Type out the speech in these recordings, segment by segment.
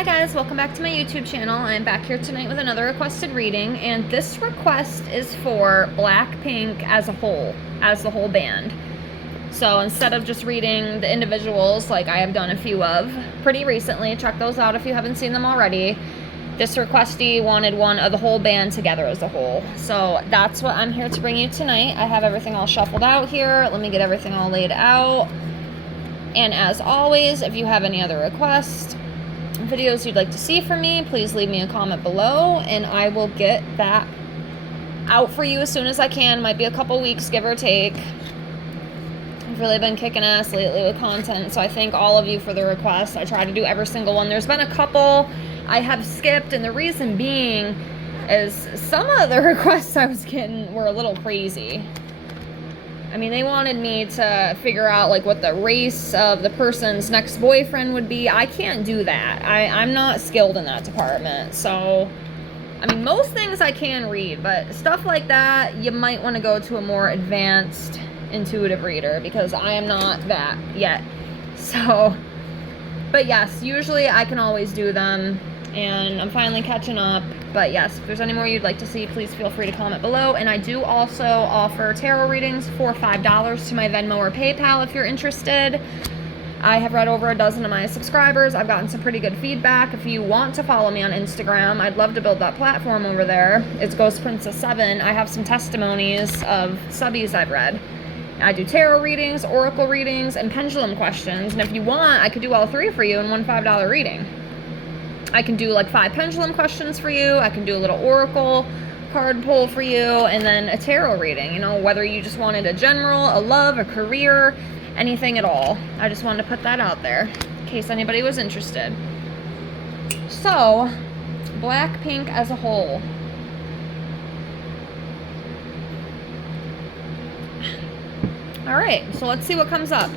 Hi guys, welcome back to my YouTube channel. I'm back here tonight with another requested reading, and this request is for Blackpink as a whole, as the whole band. So instead of just reading the individuals like I have done a few of pretty recently, check those out if you haven't seen them already. This requestee wanted one of the whole band together as a whole. So that's what I'm here to bring you tonight. I have everything all shuffled out here. Let me get everything all laid out. And as always, if you have any other requests, videos you'd like to see from me, please leave me a comment below and I will get that out for you as soon as I can. Might be a couple weeks, give or take. I've really been kicking ass lately with content, so I thank all of you for the requests. I try to do every single one. There's been a couple I have skipped, and the reason being is some of the requests I was getting were a little crazy. I mean, they wanted me to figure out like what the race of the person's next boyfriend would be. I can't do that. I'm not skilled in that department. So, I mean, most things I can read, but stuff like that, you might want to go to a more advanced intuitive reader because I am not that yet. So, but yes, usually I can always do them, and I'm finally catching up. But yes, if there's any more you'd like to see, please feel free to comment below. And I do also offer tarot readings for $5 to my Venmo or PayPal if you're interested. I have read over a dozen of my subscribers. I've gotten some pretty good feedback. If you want to follow me on Instagram, I'd love to build that platform over there. It's Ghost Princess 7. I have some testimonies of subbies I've read. I do tarot readings, oracle readings, and pendulum questions. And if you want, I could do all three for you in one $5 reading. I can do like 5 pendulum questions for you. I can do a little oracle card pull for you, and then a tarot reading, you know, whether you just wanted a general, a love, a career, anything at all. I just wanted to put that out there in case anybody was interested. So, Blackpink as a whole. All right, so let's see what comes up.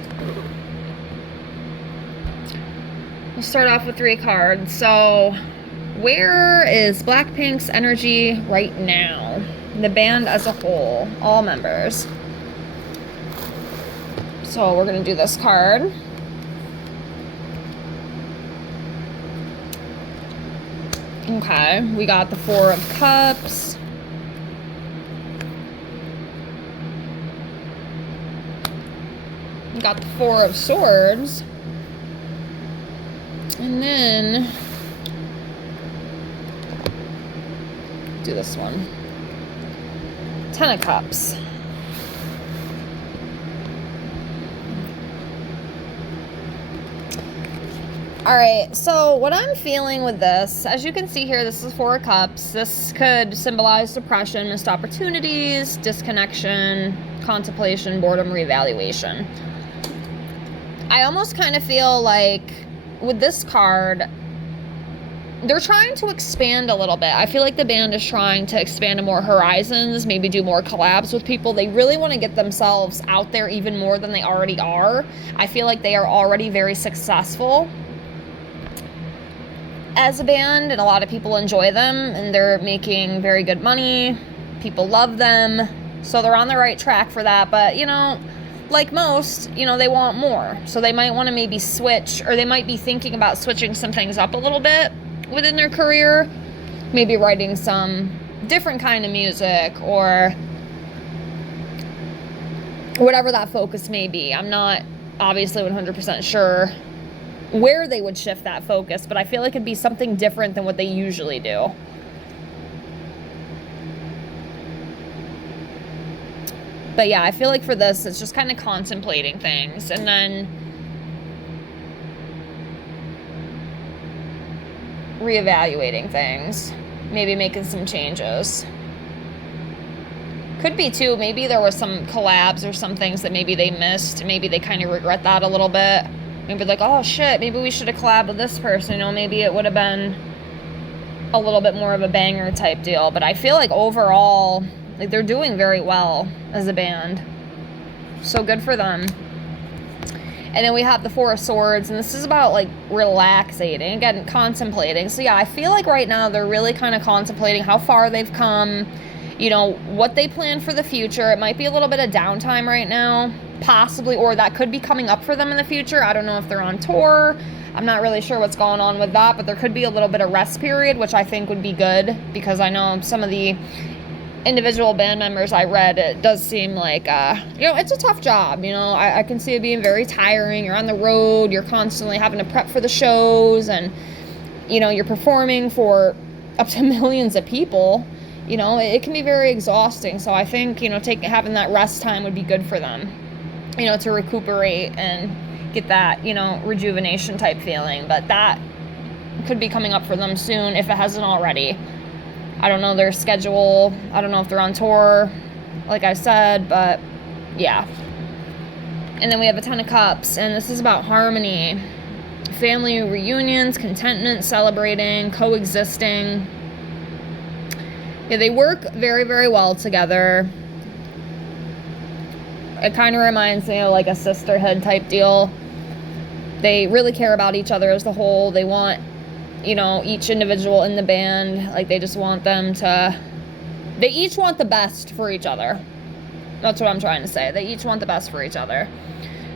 We'll start off with 3 cards. So, where is Blackpink's energy right now? The band as a whole, all members. So, we're going to do this card. Okay, we got the 4 of Cups. We got the 4 of Swords. And then do this one. 10 of Cups. All right, so what I'm feeling with this, as you can see here, this is 4 of Cups. This could symbolize depression, missed opportunities, disconnection, contemplation, boredom, reevaluation. I almost kind of feel like with this card, they're trying to expand a little bit. I feel like the band is trying to expand to more horizons, maybe do more collabs with people. They really want to get themselves out there even more than they already are. I feel like they are already very successful as a band, and a lot of people enjoy them, and they're making very good money. People love them, so they're on the right track for that. But, you know, like most, you know, they want more. So they might want to maybe switch, or they might be thinking about switching some things up a little bit within their career. Maybe writing some different kind of music or whatever that focus may be. I'm not obviously 100% sure where they would shift that focus, but I feel like it'd be something different than what they usually do. But yeah, I feel like for this, it's just kind of contemplating things and then reevaluating things. Maybe making some changes. Could be too, maybe there was some collabs or some things that maybe they missed. Maybe they kind of regret that a little bit. Maybe like, oh shit, maybe we should have collabed with this person. You know, maybe it would have been a little bit more of a banger type deal. But I feel like overall, like, they're doing very well as a band. So good for them. And then we have the 4 of Swords, and this is about like relaxing, again, contemplating. So yeah, I feel like right now they're really kind of contemplating how far they've come, you know, what they plan for the future. It might be a little bit of downtime right now, possibly, or that could be coming up for them in the future. I don't know if they're on tour. I'm not really sure what's going on with that, but there could be a little bit of rest period, which I think would be good, because I know some of the individual band members I read, it does seem like, it's a tough job. I can see it being very tiring. You're on the road, you're constantly having to prep for the shows, and, you're performing for up to millions of people. It can be very exhausting. So I think, having that rest time would be good for them, to recuperate and get that, rejuvenation type feeling. But that could be coming up for them soon if it hasn't already. I don't know their schedule. I don't know if they're on tour, like I said, but yeah. And then we have a Ten of Cups, and this is about harmony, family reunions, contentment, celebrating, coexisting. Yeah, they work very, very well together. It kind of reminds me of like a sisterhood type deal. They really care about each other as a whole. They want, each individual in the band, like they just want them to, they each want the best for each other. That's what I'm trying to say. They each want the best for each other.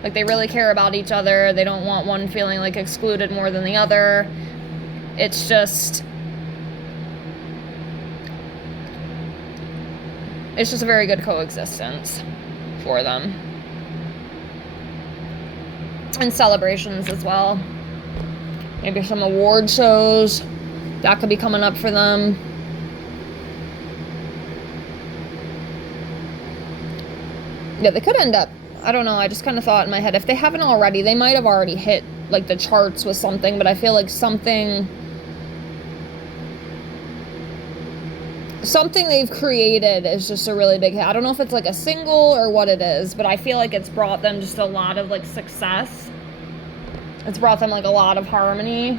Like they really care about each other. They don't want one feeling like excluded more than the other. It's just a very good coexistence for them. And celebrations as well. Maybe some award shows that could be coming up for them. Yeah, they could end up, I don't know, I just kind of thought in my head, if they haven't already, they might have already hit like the charts with something, but I feel like something they've created is just a really big hit. I don't know if it's like a single or what it is, but I feel like it's brought them just a lot of like success. It's brought them like a lot of harmony,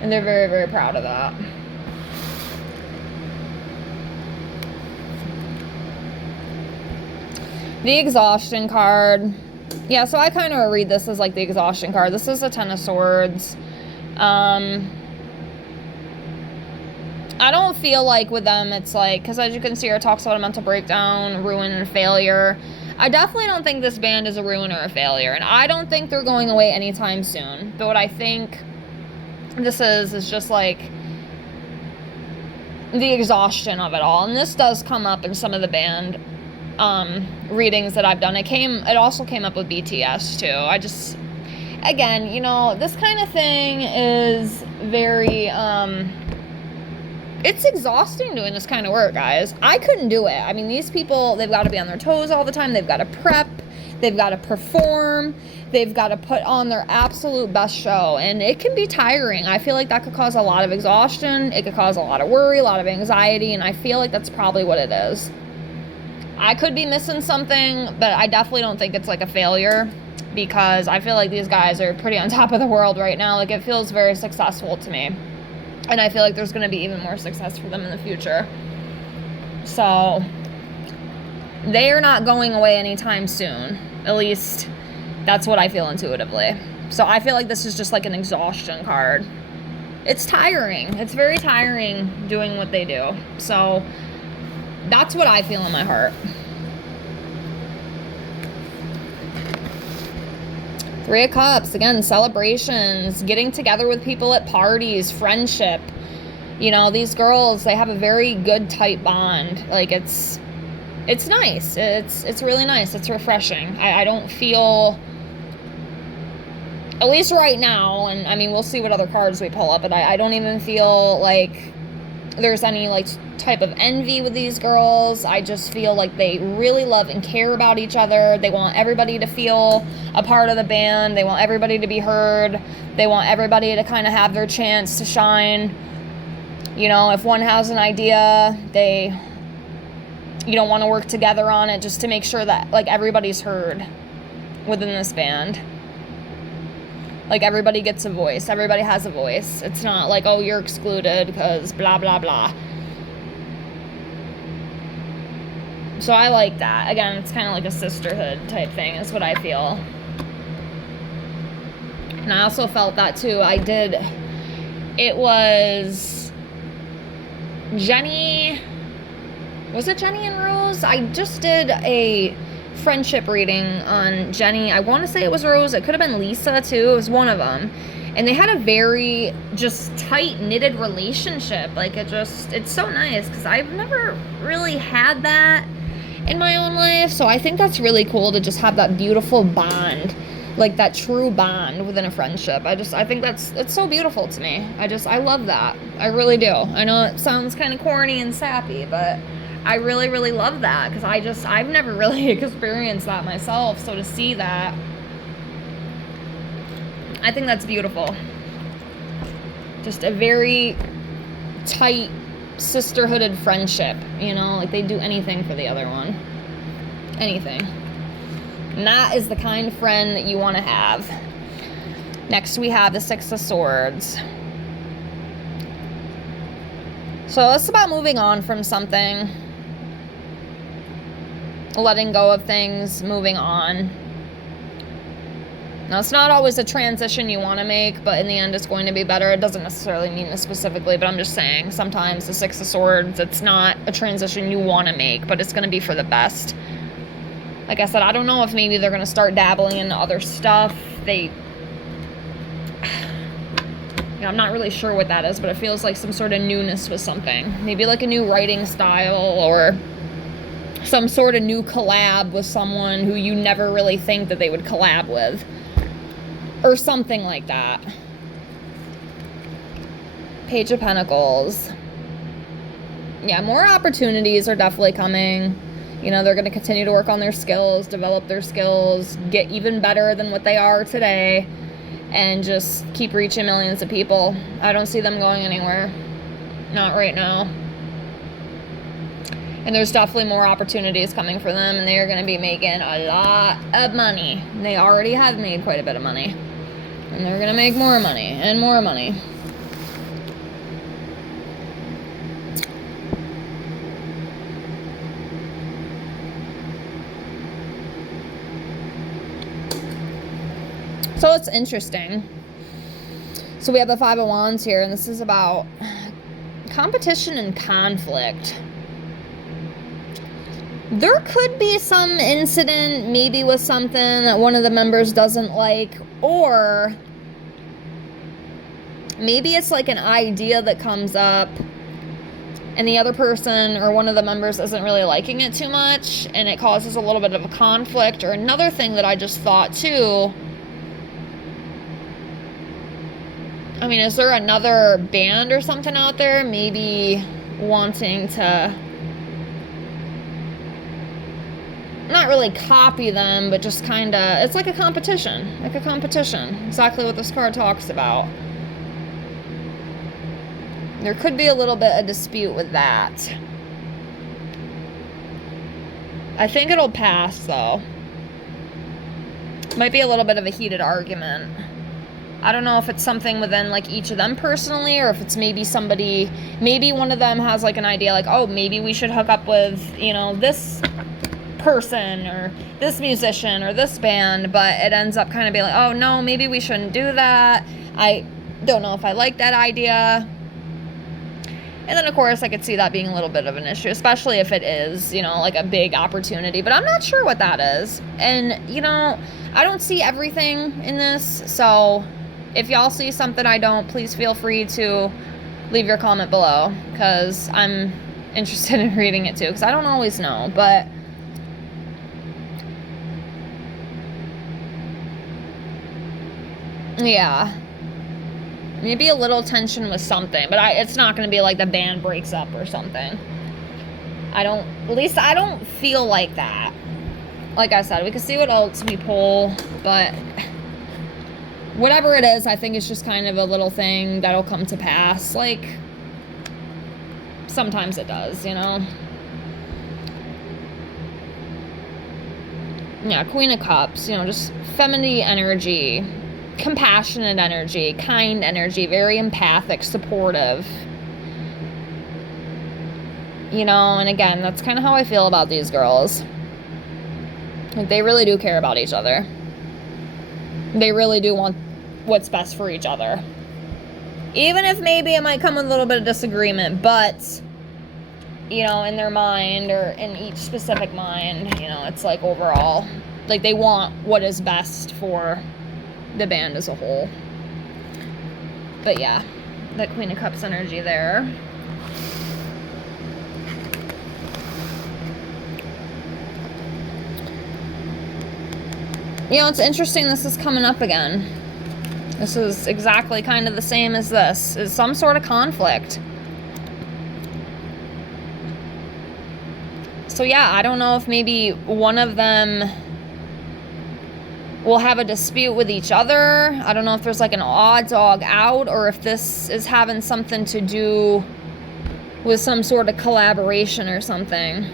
and they're very, very proud of that. The exhaustion card. Yeah, so I kind of read this as like the exhaustion card. This is a Ten of Swords. I don't feel like with them it's like, because as you can see, it talks about a mental breakdown, ruin, and failure. I definitely don't think this band is a ruin or a failure, and I don't think they're going away anytime soon. But what I think this is just like the exhaustion of it all. And this does come up in some of the band readings that I've done. It also came up with BTS too. Again, this kind of thing is very, it's exhausting doing this kind of work, guys. I couldn't do it. I mean, these people, they've got to be on their toes all the time. They've got to prep. They've got to perform. They've got to put on their absolute best show. And it can be tiring. I feel like that could cause a lot of exhaustion. It could cause a lot of worry, a lot of anxiety. And I feel like that's probably what it is. I could be missing something, but I definitely don't think it's like a failure, because I feel like these guys are pretty on top of the world right now. Like, it feels very successful to me. And I feel like there's going to be even more success for them in the future. So, they are not going away anytime soon. At least, that's what I feel intuitively. So, I feel like this is just like an exhaustion card. It's tiring. It's very tiring doing what they do. So, that's what I feel in my heart. Three of Cups, again, celebrations, getting together with people at parties, friendship. These girls, they have a very good, tight bond. Like, it's nice. It's really nice. It's refreshing. I don't feel, at least right now, and I mean, we'll see what other cards we pull up, but I don't even feel like there's any, like, type of envy with these girls. I just feel like they really love and care about each other. They want everybody to feel a part of the band. They want everybody to be heard. They want everybody to kind of have their chance to shine. If one has an idea, they want to work together on it just to make sure that, like, everybody's heard within this band. Like, everybody gets a voice. Everybody has a voice. It's not like, oh, you're excluded because blah, blah, blah. So I like that. Again, it's kind of like a sisterhood type thing is what I feel. And I also felt that too. It was Jenny. Was it Jenny and Rose? I just did a friendship reading on Jenny. I want to say it was Rose. It could have been Lisa too. It was one of them. And they had a very just tight knitted relationship. Like it's so nice because I've never really had that in my own life. So I think that's really cool to just have that beautiful bond, like that true bond within a friendship. I think it's so beautiful to me. I love that. I really do. I know it sounds kind of corny and sappy, but I really, really love that because I've never really experienced that myself. So to see that, I think that's beautiful. Just a very tight sisterhooded friendship, you know, like they do anything for the other one. Anything. And that is the kind of friend that you want to have. Next we have the Six of Swords. So it's about moving on from something. Letting go of things, moving on. Now, it's not always a transition you want to make, but in the end, it's going to be better. It doesn't necessarily mean this specifically, but I'm just saying sometimes the Six of Swords, it's not a transition you want to make, but it's going to be for the best. Like I said, I don't know if maybe they're going to start dabbling in other stuff. I'm not really sure what that is, but it feels like some sort of newness with something. Maybe like a new writing style or some sort of new collab with someone who you never really think that they would collab with. Or something like that. Page of Pentacles. Yeah, more opportunities are definitely coming. You know, they're going to continue to work on their skills, develop their skills, get even better than what they are today, and just keep reaching millions of people. I don't see them going anywhere. Not right now. And there's definitely more opportunities coming for them, and they are going to be making a lot of money. They already have made quite a bit of money. And they're going to make more money and more money. So it's interesting. So we have the Five of Wands here, and this is about competition and conflict. There could be some incident, maybe with something that one of the members doesn't like, or maybe it's like an idea that comes up and the other person or one of the members isn't really liking it too much, and it causes a little bit of a conflict. Or another thing that I just thought too, I mean, is there another band or something out there maybe wanting to not really copy them, but just kind of, it's like a competition. Exactly what this card talks about. There could be a little bit of dispute with that. I think it'll pass, though. Might be a little bit of a heated argument. I don't know if it's something within, like, each of them personally, or if it's maybe somebody, maybe one of them has, like, an idea, like, oh, maybe we should hook up with, you know, this person or this musician or this band, but it ends up kind of being like, oh no, maybe we shouldn't do that. I don't know if I like that idea. And then of course I could see that being a little bit of an issue, especially if it is, you know, like a big opportunity, but I'm not sure what that is. And you know, I don't see everything in this, so if y'all see something I don't, please feel free to leave your comment below, because I'm interested in reading it too, because I don't always know. But yeah, maybe a little tension with something, but it's not going to be like the band breaks up or something. At least I don't feel like that. Like I said, we can see what else we pull, but whatever it is, I think it's just kind of a little thing that'll come to pass. Like, sometimes it does, you know? Yeah, Queen of Cups, you know, just feminine energy, compassionate energy, kind energy, very empathic, supportive. You know, and again, that's kind of how I feel about these girls. Like, they really do care about each other. They really do want what's best for each other. Even if maybe it might come with a little bit of disagreement, but you know, in their mind or in each specific mind, you know, it's like overall, like they want what is best for the band as a whole. But yeah, the Queen of Cups energy there. You know, it's interesting this is coming up again. This is exactly kind of the same as this. Is some sort of conflict. So yeah, I don't know if maybe one of them will have a dispute with each other. I don't know if there's like an odd dog out, or if this is having something to do with some sort of collaboration or something.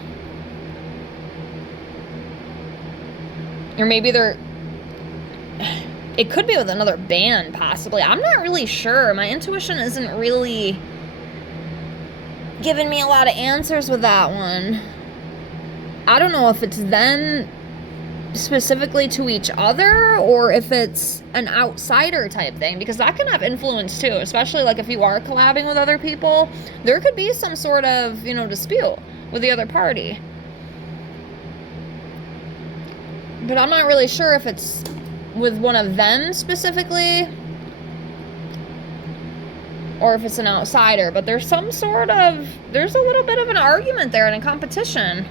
Or maybe it could be with another band, possibly. I'm not really sure. My intuition isn't really giving me a lot of answers with that one. I don't know if it's them specifically to each other, or if it's an outsider type thing, because that can have influence too, especially like if you are collabing with other people. There could be some sort of, you know, dispute with the other party. But I'm not really sure if it's with one of them specifically, or if it's an outsider. But there's a little bit of an argument there and a competition.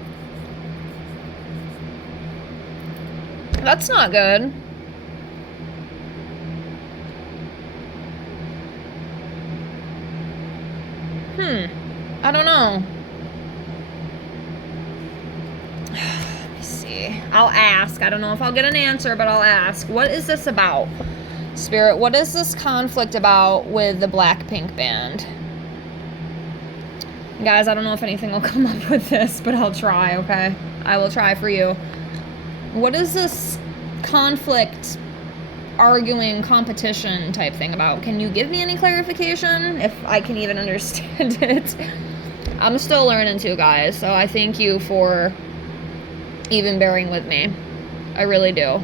That's not good. I don't know. Let me see. I'll ask. I don't know if I'll get an answer, but I'll ask. What is this about? Spirit, what is this conflict about with the Blackpink band? Guys, I don't know if anything will come up with this, but I'll try, okay? I will try for you. What is this conflict, arguing, competition type thing about? Can you give me any clarification, if I can even understand it? I'm still learning too, guys, so I thank you for even bearing with me. I really do.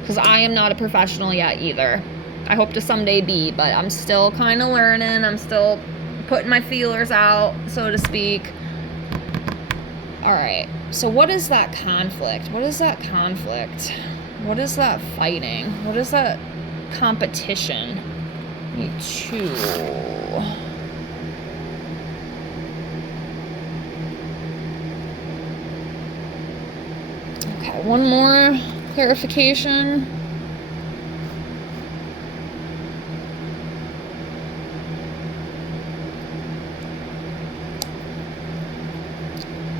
Because I am not a professional yet either. I hope to someday be, but I'm still kind of learning. I'm still putting my feelers out, so to speak. Alright, so what is that conflict? What is that conflict? What is that fighting? What is that competition? Me too. Okay, one more clarification.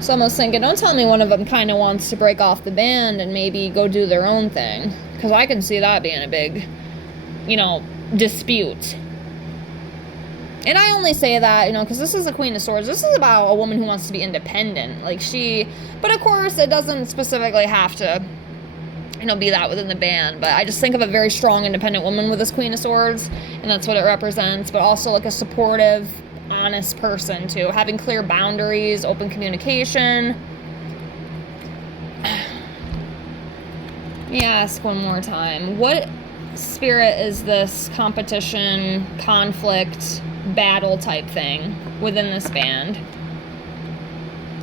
So I'm almost thinking, don't tell me one of them kind of wants to break off the band and maybe go do their own thing. Because I can see that being a big, you know, dispute. And I only say that, you know, because this is the Queen of Swords. This is about a woman who wants to be independent. Like but of course it doesn't specifically have to, you know, be that within the band. But I just think of a very strong, independent woman with this Queen of Swords. And that's what it represents. But also like a supportive, honest person too, having clear boundaries, open communication. Let me ask one more time, what spirit is this competition, conflict, battle type thing within this band?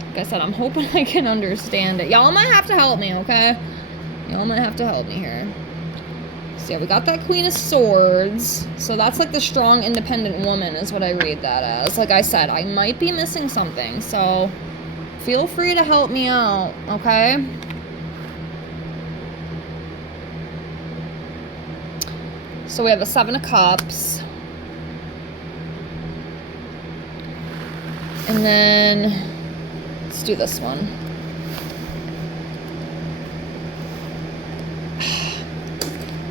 Like I said, I'm hoping I can understand it. Y'all might have to help me, okay? Y'all might have to help me here. So yeah, we got that Queen of Swords. So that's like the strong, independent woman is what I read that as. Like I said, I might be missing something. So feel free to help me out, okay? So we have a Seven of Cups. And then let's do this one.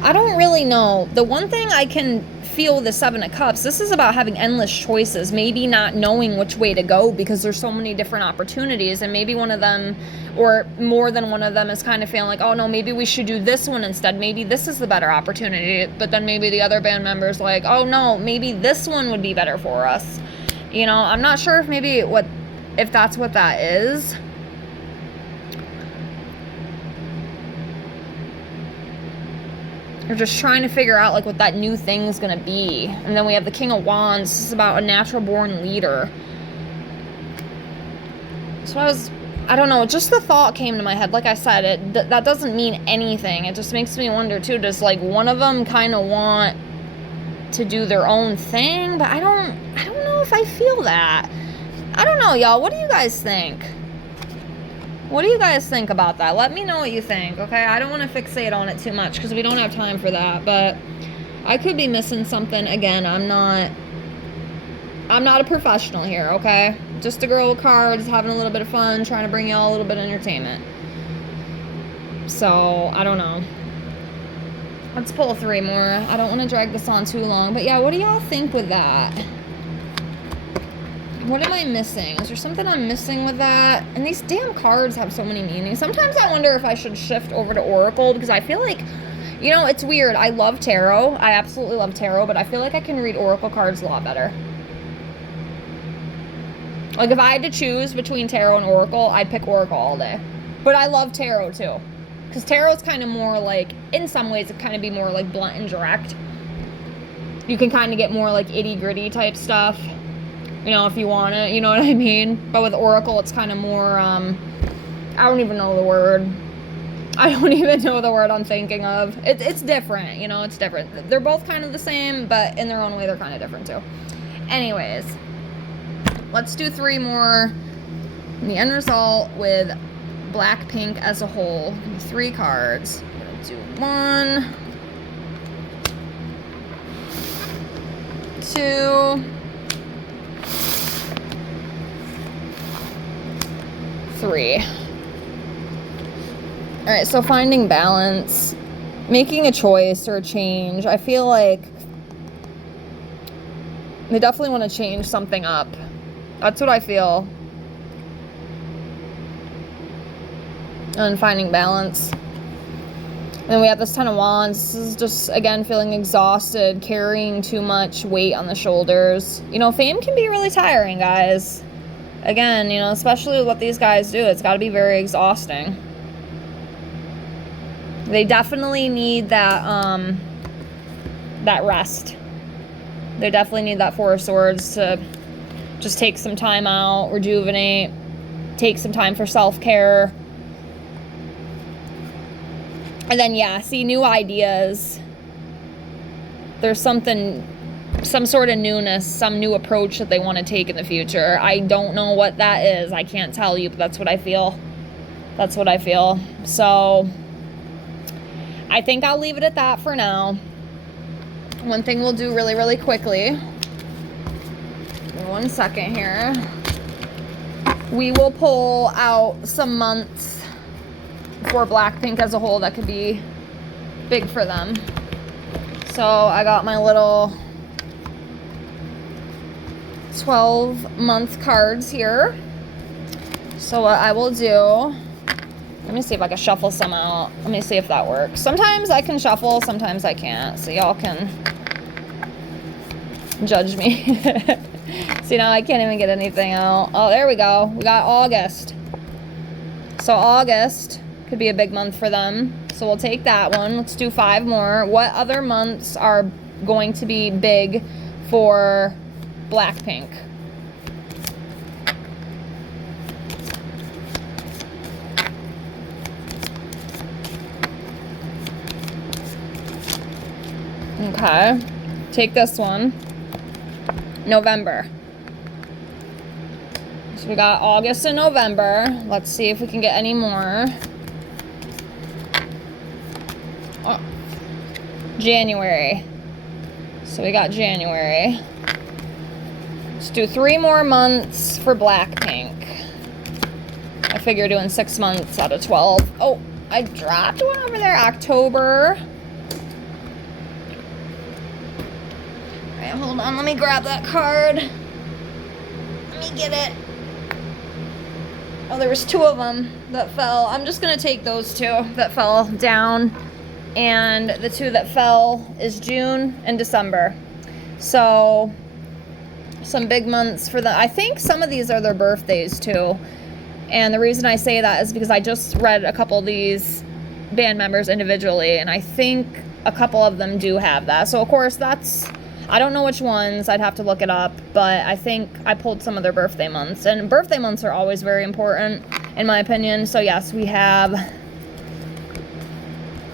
I don't really know. The one thing I can feel with the Seven of Cups, this is about having endless choices, maybe not knowing which way to go because there's so many different opportunities, and maybe one of them or more than one of them is kind of feeling like, oh no, maybe we should do this one instead. Maybe this is the better opportunity. But then maybe the other band member's like, oh no, maybe this one would be better for us. You know, I'm not sure if that's what that is. We're just trying to figure out like what that new thing's gonna be. And then we have the King of Wands. This is about a natural born leader. So I don't know, just the thought came to my head. Like I said, that doesn't mean anything. It just makes me wonder too, does like one of them kind of want to do their own thing? But I don't know if I feel that. I don't know, y'all. What do you guys think? What do you guys think about that? Let me know what you think, okay? I don't want to fixate on it too much because we don't have time for that, but I could be missing something. Again, I'm not a professional here, okay? Just a girl with cards, having a little bit of fun, trying to bring y'all a little bit of entertainment. So, I don't know. Let's pull 3 more. I don't want to drag this on too long, but yeah, what do y'all think with that? What am I missing? Is there something I'm missing with that? And these damn cards have so many meanings. Sometimes I wonder if I should shift over to Oracle because I feel like, you know, it's weird. I love tarot. I absolutely love tarot, but I feel like I can read Oracle cards a lot better. Like, if I had to choose between tarot and Oracle, I'd pick Oracle all day. But I love tarot, too. Because tarot's kind of more like, in some ways, it kind of be more like blunt and direct. You can kind of get more like itty-gritty type stuff. You know, if you want it, you know what I mean? But with Oracle, it's kind of more, I don't even know the word. I don't even know the word I'm thinking of. It's different, you know, it's different. They're both kind of the same, but in their own way, they're kind of different, too. Anyways, let's do 3 more. The end result with Blackpink as a whole. 3 cards. I'm going to do 1, 2, 3. All right, so finding balance, making a choice or a change. I feel like they definitely want to change something up. That's what I feel. And finding balance. And we have this 10 of Wands. This is just, again, feeling exhausted, carrying too much weight on the shoulders. You know, fame can be really tiring, guys. Again, you know, especially with what these guys do, it's got to be very exhausting. They definitely need that, that rest. They definitely need that 4 of Swords to just take some time out, rejuvenate, take some time for self-care. And then, yeah, see, new ideas. There's something, some sort of newness, some new approach that they want to take in the future. I don't know what that is. I can't tell you, but that's what I feel. That's what I feel. So I think I'll leave it at that for now. One thing we'll do really, really quickly. 1 second here. We will pull out some months for Blackpink as a whole that could be big for them. So I got my little 12-month cards here. So what I will do, let me see if I can shuffle some out. Let me see if that works. Sometimes I can shuffle, sometimes I can't. So y'all can judge me. See, now I can't even get anything out. Oh, there we go. We got August. So August could be a big month for them. So we'll take that one. Let's do 5 more. What other months are going to be big for Blackpink? Okay. Take this one. November. So we got August and November. Let's see if we can get any more. Oh. January. So we got January. Let's do 3 more months for Blackpink. I figure doing 6 months out of 12. Oh, I dropped one over there. October. All right, hold on. Let me grab that card. Let me get it. Oh, there was 2 of them that fell. I'm just going to take those 2 that fell down. And the 2 that fell is June and December. So, some big months for them. I think some of these are their birthdays, too. And the reason I say that is because I just read a couple of these band members individually. And I think a couple of them do have that. So, of course, that's I don't know which ones. I'd have to look it up, but I think I pulled some of their birthday months. And birthday months are always very important, in my opinion. So yes, we have...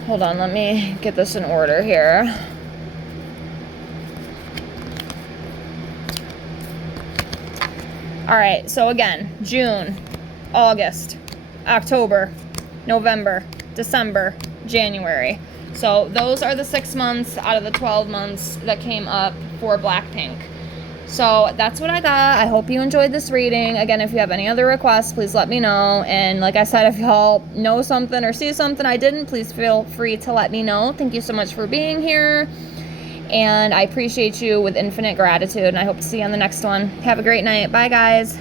Hold on, let me get this in order here. All right, so again, June, August, October, November, December, January. So those are the 6 months out of the 12 months that came up for Blackpink. So that's what I got. I hope you enjoyed this reading. Again, if you have any other requests, please let me know. And like I said, if y'all know something or see something I didn't, please feel free to let me know. Thank you so much for being here. And I appreciate you with infinite gratitude. And I hope to see you on the next one. Have a great night. Bye, guys.